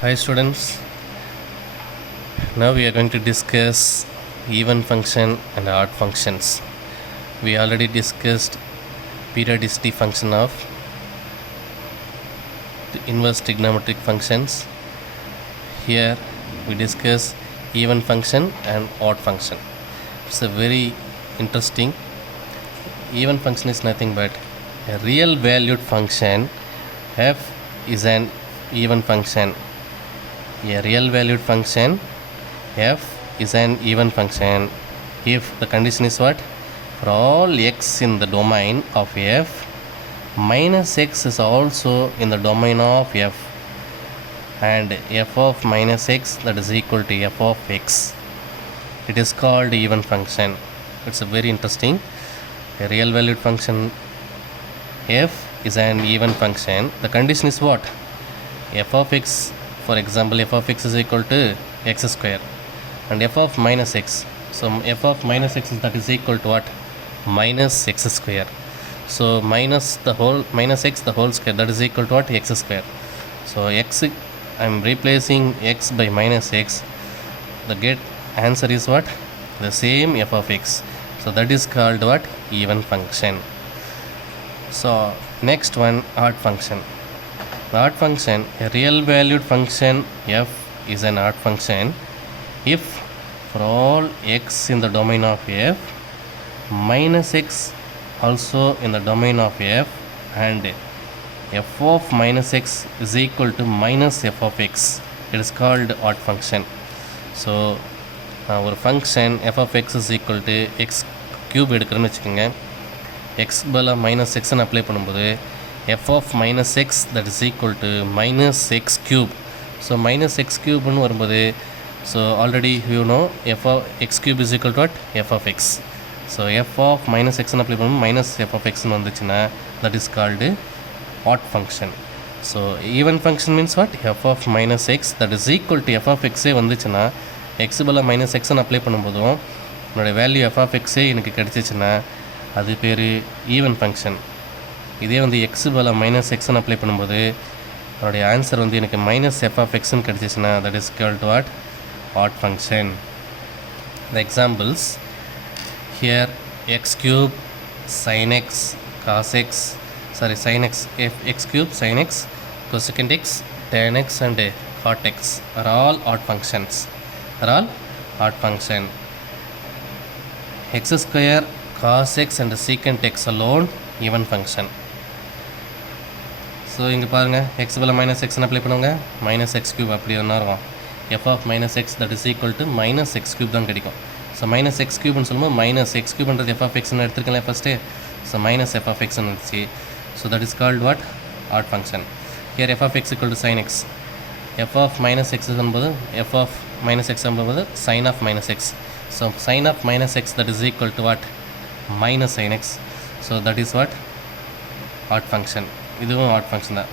Hi students, now we are going to discuss even function and odd functions. We already discussed periodicity function of the inverse trigonometric functions. Here we discuss even function and odd function. It's a very interesting. Even function is nothing but a real valued function. F is an even function. A real valued function f is an even function if the condition is what? For all x in the domain of f, minus x is also in the domain of f, and f of minus x, that is equal to f of x. It is called even function. It's a very interesting. A real valued function f is an even function. The condition is what? F of x, for example, f of x is equal to x square, and f of minus x. So f of minus x, that is equal to what? Minus x square. So minus x the whole square, that is equal to what? X square. So x, I am replacing x by minus x. The get answer is what? The same f of x. So that is called what? Even function. So next one, odd function. The odd function, a real valued function f is an odd function if for all x in the domain of f, minus x also in the domain of f, and f of minus x is equal to minus f of x. It is called odd function. So our function f of x is equal to x cube எடுக்கிறேன்னு வச்சுக்கோங்க. x பதிலா minus x ன்னு அப்ளை பண்ணும்போது f of minus x, that is equal to minus x cube. So minus x cube ன்னு வரும்போது, so already you know f of x cube is equal to what? F of x. So f of minus x ன்னு அப்ளை பண்ணும்போது minus f of x ன்னு வந்துச்சுன்னா, that is called odd function. So even function means what? F of minus x, that is equal to f of x வந்துச்சுன்னா, x பதிலா minus x ன்னு அப்ளை பண்ணும்போதும் என்னோட value f of x எனக்கு கிடைச்சிச்சுன்னா அது பேர் ஈவன் ஃபங்க்ஷன். இதே வந்து எக்ஸ் பதிலா மைனஸ் எக்ஸ்ன்னு அப்ளை பண்ணும்போது அதோடைய ஆன்சர் வந்து எனக்கு மைனஸ் எஃப் ஆஃப் எக்ஸ்ன்னு கிடச்சிச்சுன்னா that is called what? Odd function. The examples here x cube, sine x, cos x, sine x, x cube, sine x, cosecant x, tan x and cot x are all odd functions. X square, cos x and secant x alone even function. So இங்கே பாருங்கள், எக்ஸ் பதில் மைனஸ் எக்ஸ்ன்னு அப்ளை பண்ணுவாங்க, minus x cube அப்படி ஒன்றா இருக்கும். F of minus x, that is equal to minus x cube தான் கிடைக்கும். ஸோ மைனஸ் எக்ஸ் கியூப்னு சொல்லும்போது மைனஸ் எக்ஸ் கியூப்ன்றது எஃப் ஆஃப் எக்ஸ்ன்னு எடுத்துருக்கலாம் first. So minus f of எக்ஸ்ன்னு இருந்துச்சு. So that is called what? Odd function. Here f of x equal to sine x. F of minus x என்பது f of minus x என்பது sine of minus x. So sine of minus x, that is equal to what? minus sin x. So that is what? odd function. இதுவும் odd function தான்.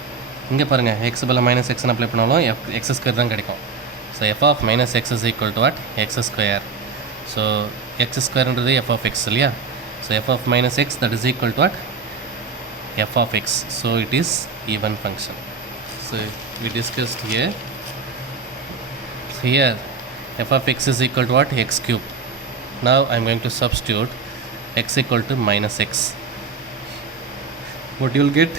இங்கே பாருங்கள், x பதிலா மைனஸ் எக்ஸ்ன்னு அப்ளை பண்ணாலும் X square தான் கிடைக்கும். So f of minus x is equal to what? X square. So x ஸ்கொயர்ன்றது எஃப் ஆஃப் எக்ஸ் இல்லையா? So f of minus x, that is equal to what? F of x. So it is even function. So we discussed here. So here f of x is equal to what? X cube. Now I am going to substitute x equal to minus x. What you will get?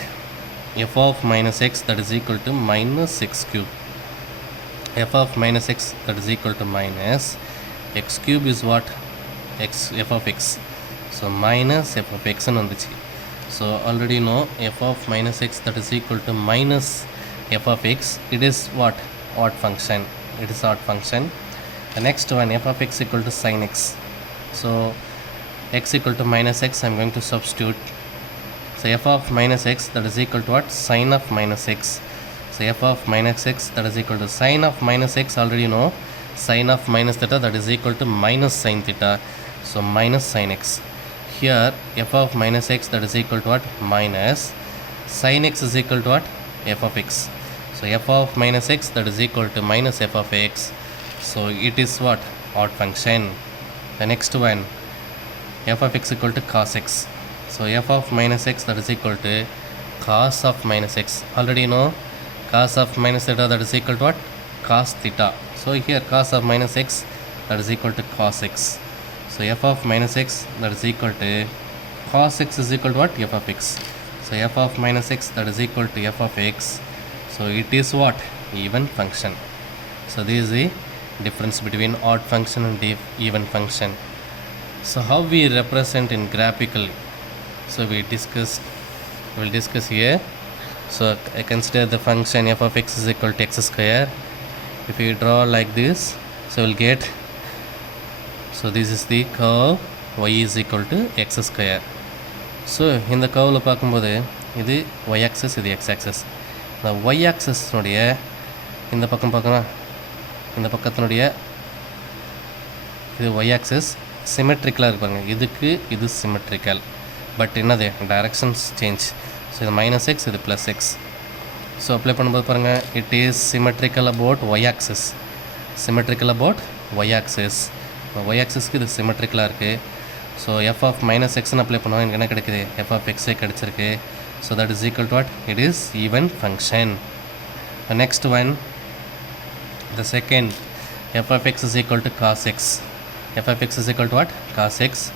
F of minus x, that is equal to minus x cube. F of minus x, that is equal to minus x cube is what? F of x. So minus f of x and வந்துச்சு. So already know f of minus x, that is equal to minus f of x. It is what? Odd function. It is odd function. The next one, f of x equal to sin x. So x equal to minus x, I am going to substitute. So f of minus x, that is equal to what? Sin of minus x. So f of minus x, that is equal to sin of minus x, already know sin of minus theta, that is equal to minus sin theta. So minus sin x. Here f of minus x, that is equal to what? Minus sin x is equal to what? F of x. So f of minus x, that is equal to minus f of x. So it is what? Odd function. The next one, f of x equal to cos x. So f of minus x, that is equal to cos of minus x. Already know cos of minus theta, that is equal to what? cos theta. So here cos of minus x, that is equal to cos x. So f of minus x, that is equal to cos x is equal to what? F of x. So f of minus x, that is equal to f of x. So it is what? Even function. So this is the difference between odd function and even function. So how we represent in graphical? So we will discuss here. So I consider the function f of x is equal to x square. If you draw like this, so we'll get, so this is the curve y is equal to x square. So இந்த கர்வில் பார்க்கும்போது இது y axis, இது x axis. இந்த y axis உடைய இந்த பக்கம் பார்க்கலாம், இந்த பக்கத்தினுடைய இது y axis சிமெட்ரிக்கலாக இருப்பாங்க. இதுக்கு இது சிமெட்ரிக்கல், பட் என்னது டைரக்ஷன்ஸ் சேஞ்ச். ஸோ இது மைனஸ் எக்ஸ், இது ப்ளஸ் எக்ஸ். ஸோ அப்ளை பண்ணும்போது பாருங்கள், it is symmetrical about y axis. Symmetrical about y axis. Y ஆக்சிஸ்க்கு இது சிமெட்ரிக்கலாக இருக்குது. ஸோ எஃப் ஆஃப் மைனஸ் எக்ஸ்னு அப்ளை பண்ணுவோம், எனக்கு என்ன கிடைக்குது? எஃப் ஆஃப் எக்ஸே கிடச்சிருக்கு. So that is equal to what? It is even function. Next one, the second, f of x is equal to cos X. F of x is equal to what? Cos x.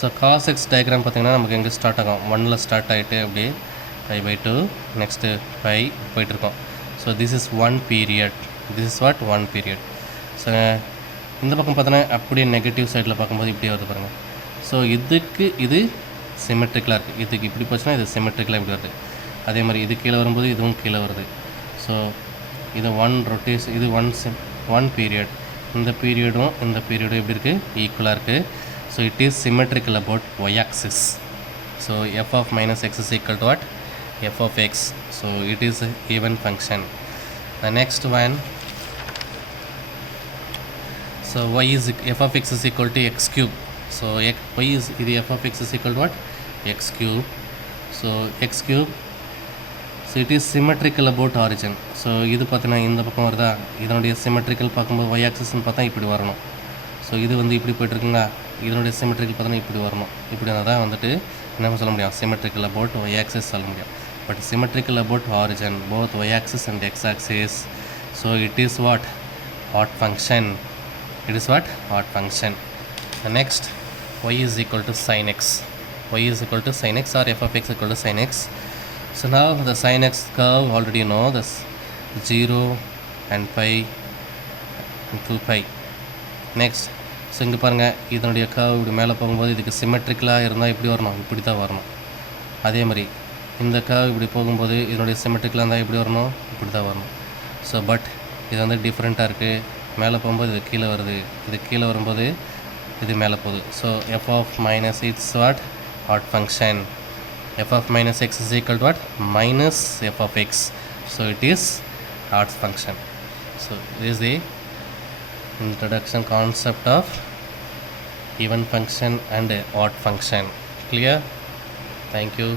So cos x diagram பார்த்திங்கன்னா நமக்கு எங்கே ஸ்டார்ட் ஆகும்? 1ல் ஸ்டார்ட் ஆகிட்டு அப்படியே 5/2, நெக்ஸ்ட்டு 5 போயிட்டுருக்கோம். So this is 1 period. This is what? 1 period. So இந்த பக்கம் பார்த்தோன்னா அப்படியே நெகட்டிவ் சைடில் பார்க்கும்போது இப்படியே வருது பாருங்கள். ஸோ இதுக்கு இது சிமெட்ரிக்கலாக இருக்குது. இதுக்கு இப்படி போச்சுன்னா இது சிமெட்ரிக்கலாக இப்படி வருது. அதே மாதிரி இது கீழே வரும்போது இதுவும் கீழே வருது. ஸோ இது 1 ரொட்டேஷன், இது 1 பீரியட். இந்த பீரியடும் இந்த பீரியடும் எப்படி இருக்குது? ஈக்குவலாக இருக்குது. So it is symmetrical about y axis. So f of minus x is equal to what? F of x. So it is even function. The next one, so y is f of x is equal to x cube. So y is இது f of x is equal to what? X cube. So x cube, so it is symmetrical about origin. So இது பார்த்தீங்கன்னா இந்த பக்கம் வருதா, இதனுடைய சிமெட்ரிக்கல் பார்க்கும்போது y ஆக்சிஸ்ன்னு பார்த்தா இப்படி வரணும். ஸோ இது வந்து இப்படி போய்ட்டுருக்குங்களா, இதனுடைய சிமெட்ரிக்கல் பார்த்தோன்னா இப்படி வரணும். இப்படி தான் வந்துட்டு என்ன சொல்ல முடியும்? சிமெட்ரிக்கல் அபவுட் y ஆக்சிஸ் சொல்ல முடியும். But symmetrical about origin, both y-axis and x-axis. So it is what? Odd function. It is what? Odd function. The next, y is equal to sin x. Y is equal to sin x, or f of x equal to sin x. So now the sin x curve already you know this 0 and pi and 2 pi. Next, so இங்கே பாருங்கள், இதனுடைய curve இப்படி மேலே போகும்போது இதுக்கு சிமெட்ரிக்கலாக இருந்தால் இப்படி வரணும், இப்படி தான் வரணும். அதே மாதிரி இந்த கர்வ் இப்படி போகும்போது இதனுடைய சிமெட்ரிக்கலாக இருந்தால் இப்படி வரணும், இப்படி தான் வரணும். ஸோ பட் இது வந்து டிஃப்ரெண்ட்டாக இருக்குது. மேலே போகும்போது இது கீழே வருது, இது கீழே வரும்போது இது மேலே போகுது. So f of minus it's what? Odd function. F of minus x is equal to what? Minus f of x. So it is odd function. So this is the introduction concept of even function and odd function. Clear? Thank you.